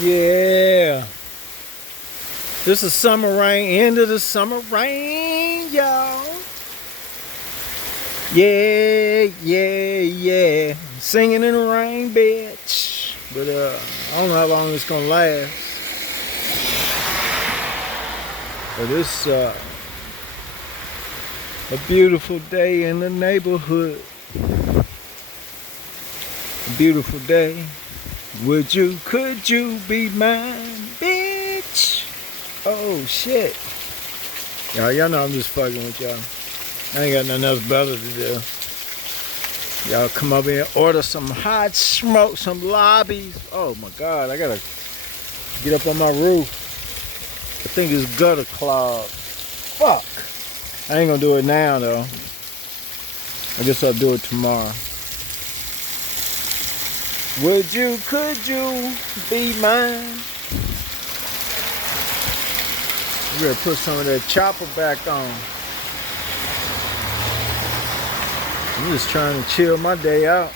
Yeah. This is summer rain, end of the summer rain, y'all. Yeah, yeah, yeah. Singing in the rain, bitch. But I don't know how long it's gonna last. But it's a beautiful day in the neighborhood. A beautiful day. Could you be mine, bitch? Oh shit. Y'all know I'm just fucking with y'all. I ain't got nothing else better to do. Y'all come up here and order some hot smoke, some lobbies. Oh my god, I gotta get up on my roof. I think it's gutter clogged. Fuck. I ain't gonna do it now though. I guess I'll do it tomorrow. Could you be mine? We better put some of that chopper back on. I'm just trying to chill my day out.